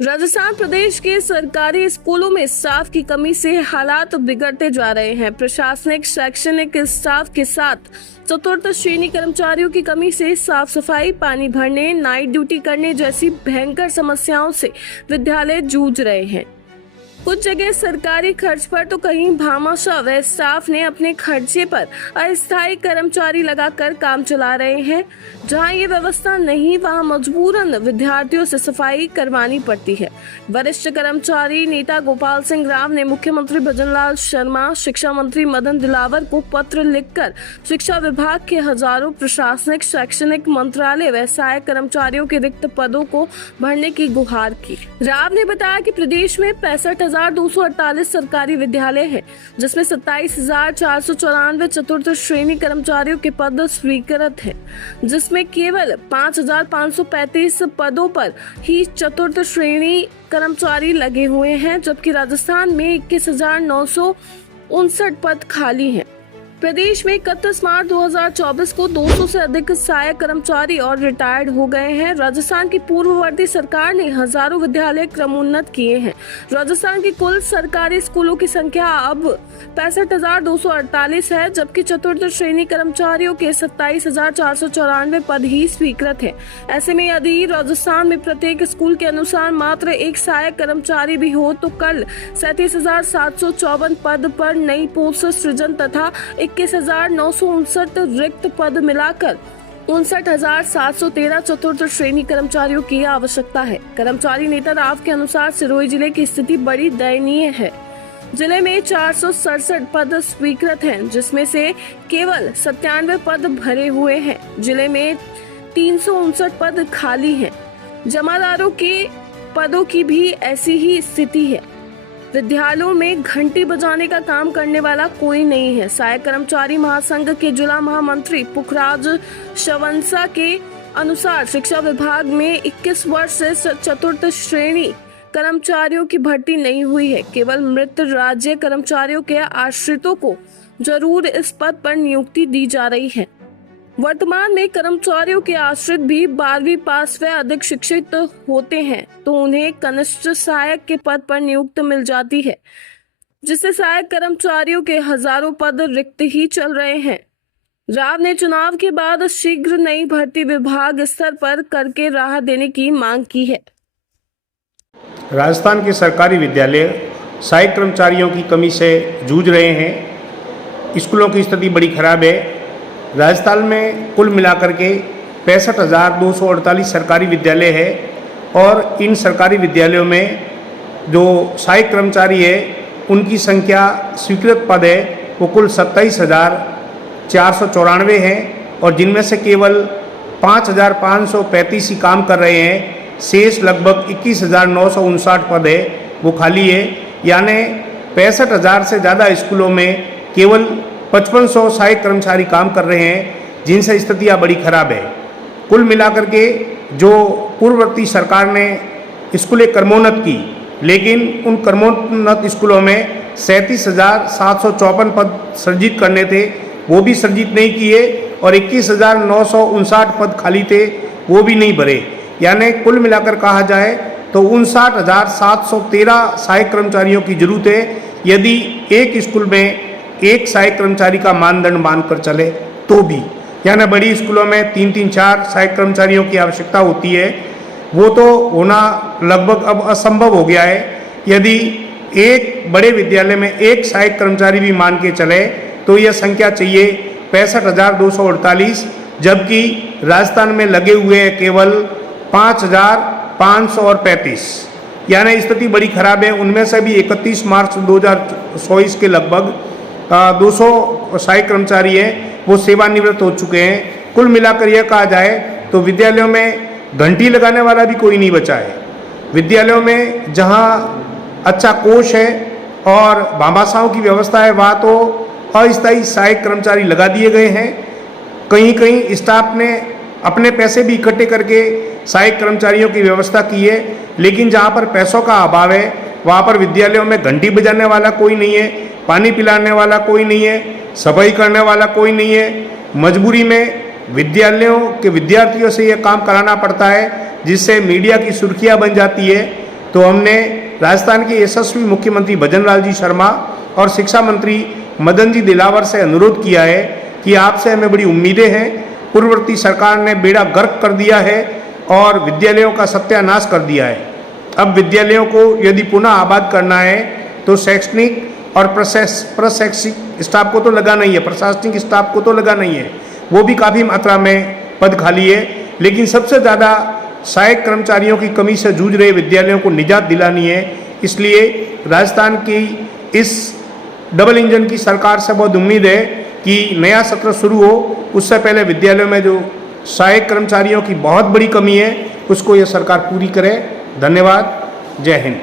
राजस्थान प्रदेश के सरकारी स्कूलों में स्टाफ की कमी से हालात बिगड़ते जा रहे हैं। प्रशासनिक शैक्षणिक स्टाफ के साथ चतुर्थ श्रेणी कर्मचारियों की कमी से साफ सफाई, पानी भरने, नाइट ड्यूटी करने जैसी भयंकर समस्याओं से विद्यालय जूझ रहे हैं। कुछ जगह सरकारी खर्च पर तो कहीं भामाशाह व स्टाफ ने अपने खर्चे पर अस्थायी कर्मचारी लगाकर काम चला रहे हैं। जहां ये व्यवस्था नहीं, वहां मजबूरन विद्यार्थियों से सफाई करवानी पड़ती है। वरिष्ठ कर्मचारी नेता गोपाल सिंह राव ने मुख्यमंत्री भजनलाल शर्मा, शिक्षा मंत्री मदन दिलावर को पत्र लिखकर शिक्षा विभाग के हजारों प्रशासनिक शैक्षणिक मंत्रालय व सहायक कर्मचारियों के रिक्त पदों को भरने की गुहार की। राव ने बताया कि प्रदेश में 65,248 सरकारी विद्यालय हैं, जिसमें 27,494 चतुर्थ श्रेणी कर्मचारियों के पद स्वीकृत हैं, जिसमें केवल 5,535 पदों पर ही चतुर्थ श्रेणी कर्मचारी लगे हुए हैं, जबकि राजस्थान में 21,959 पद खाली हैं। प्रदेश में 31 मार्च 2024 को 200 से अधिक सहायक कर्मचारी और रिटायर्ड हो गए हैं। राजस्थान की पूर्ववर्ती सरकार ने हजारों विद्यालय क्रमोन्नत किए हैं। राजस्थान की कुल सरकारी स्कूलों की संख्या अब 65,248 है, जबकि चतुर्थ श्रेणी कर्मचारियों के 27,494 पद ही स्वीकृत है। ऐसे में यदि राजस्थान में प्रत्येक स्कूल के अनुसार मात्र एक सहायक कर्मचारी भी हो तो कल 37,754 पद पर नई पोस्ट सृजन तथा 21,959 रिक्त पद मिलाकर 59,713 चतुर्थ श्रेणी कर्मचारियों की आवश्यकता है। कर्मचारी नेता राव के अनुसार सिरोही जिले की स्थिति बड़ी दयनीय है। जिले में 467 पद स्वीकृत हैं, जिसमें से केवल 97 पद भरे हुए हैं। जिले में 359 पद खाली हैं। जमादारों के पदों की भी ऐसी ही स्थिति है। विद्यालयों में घंटी बजाने का काम करने वाला कोई नहीं है। सहायक कर्मचारी महासंघ के जिला महामंत्री पुखराज शवंसा के अनुसार शिक्षा विभाग में 21 वर्ष से चतुर्थ श्रेणी कर्मचारियों की भर्ती नहीं हुई है। केवल मृत राज्य कर्मचारियों के आश्रितों को जरूर इस पद पर नियुक्ति दी जा रही है। वर्तमान में कर्मचारियों के आश्रित भी 12वीं पास व अधिक शिक्षित होते हैं तो उन्हें कनिष्ठ सहायक के पद पर नियुक्ति मिल जाती है, जिससे सहायक कर्मचारियों के हजारों पद रिक्त ही चल रहे हैं। राव ने चुनाव के बाद शीघ्र नई भर्ती विभाग स्तर पर करके राहत देने की मांग की है। राजस्थान के सरकारी विद्यालय सहायक कर्मचारियों की कमी से जूझ रहे हैं। स्कूलों की स्थिति बड़ी खराब है। राजस्थान में कुल मिलाकर के 65,248 सरकारी विद्यालय है और इन सरकारी विद्यालयों में जो सहायक कर्मचारी है उनकी संख्या स्वीकृत पद है वो कुल 27,494 हैं और जिनमें से केवल 5,535 ही काम कर रहे हैं। शेष लगभग 21,959 पद है वो खाली है। यानी 65,000 से ज़्यादा स्कूलों में केवल 5500 सहायक कर्मचारी काम कर रहे हैं, जिनसे स्थितियाँ बड़ी खराब है। कुल मिलाकर के जो पूर्ववर्ती सरकार ने स्कूलें क्रमोन्नत की, लेकिन उन क्रमोन्नत स्कूलों में 37,754 पद सृजित करने थे, वो भी सृजित नहीं किए और 21,959 पद खाली थे, वो भी नहीं भरे। यानी कुल मिलाकर कहा जाए तो 59,713 सहायक कर्मचारियों की जरूरत है यदि एक स्कूल में एक सहायक कर्मचारी का मानदंड मानकर चले तो भी। यानी बड़ी स्कूलों में 3-4 सहायक कर्मचारियों की आवश्यकता होती है, वो तो होना लगभग अब असंभव हो गया है। यदि एक बड़े विद्यालय में एक सहायक कर्मचारी भी मान के चले तो यह संख्या चाहिए 65,248, जबकि राजस्थान में लगे हुए केवल 5,535। यानी स्थिति बड़ी खराब है। उनमें से भी 31 मार्च 2024 के लगभग 200 सहायक कर्मचारी हैं वो सेवानिवृत्त हो चुके हैं। कुल मिलाकर यह कहा जाए तो विद्यालयों में घंटी लगाने वाला भी कोई नहीं बचा है। विद्यालयों में जहां अच्छा कोष है और भामाशाहों की व्यवस्था है वहाँ तो अस्थायी सहायक कर्मचारी लगा दिए गए हैं। कहीं कहीं स्टाफ ने अपने पैसे भी इकट्ठे करके सहायक कर्मचारियों की व्यवस्था की है, लेकिन जहाँ पर पैसों का अभाव है वहाँ पर विद्यालयों में घंटी बजाने वाला कोई नहीं है, पानी पिलाने वाला कोई नहीं है, सफाई करने वाला कोई नहीं है। मजबूरी में विद्यालयों के विद्यार्थियों से ये काम कराना पड़ता है, जिससे मीडिया की सुर्खियां बन जाती है तो हमने राजस्थान के यशस्वी मुख्यमंत्री भजनलाल जी शर्मा और शिक्षा मंत्री मदन जी दिलावर से अनुरोध किया है कि आपसे हमें बड़ी उम्मीदें हैं। पूर्ववर्ती सरकार ने बेड़ा गर्क कर दिया है और विद्यालयों का सत्यानाश कर दिया है। अब विद्यालयों को यदि पुनः आबाद करना है तो शैक्षणिक और प्रशैक्षिक स्टाफ को तो लगाना ही है, प्रशासनिक स्टाफ को तो लगाना ही है, वो भी काफ़ी मात्रा में पद खाली है। लेकिन सबसे ज़्यादा सहायक कर्मचारियों की कमी से जूझ रहे विद्यालयों को निजात दिलानी है। इसलिए राजस्थान की इस डबल इंजन की सरकार से बहुत उम्मीद है कि नया सत्र शुरू हो उससे पहले विद्यालयों में जो सहायक कर्मचारियों की बहुत बड़ी कमी है उसको ये सरकार पूरी करे। धन्यवाद। जय हिंद।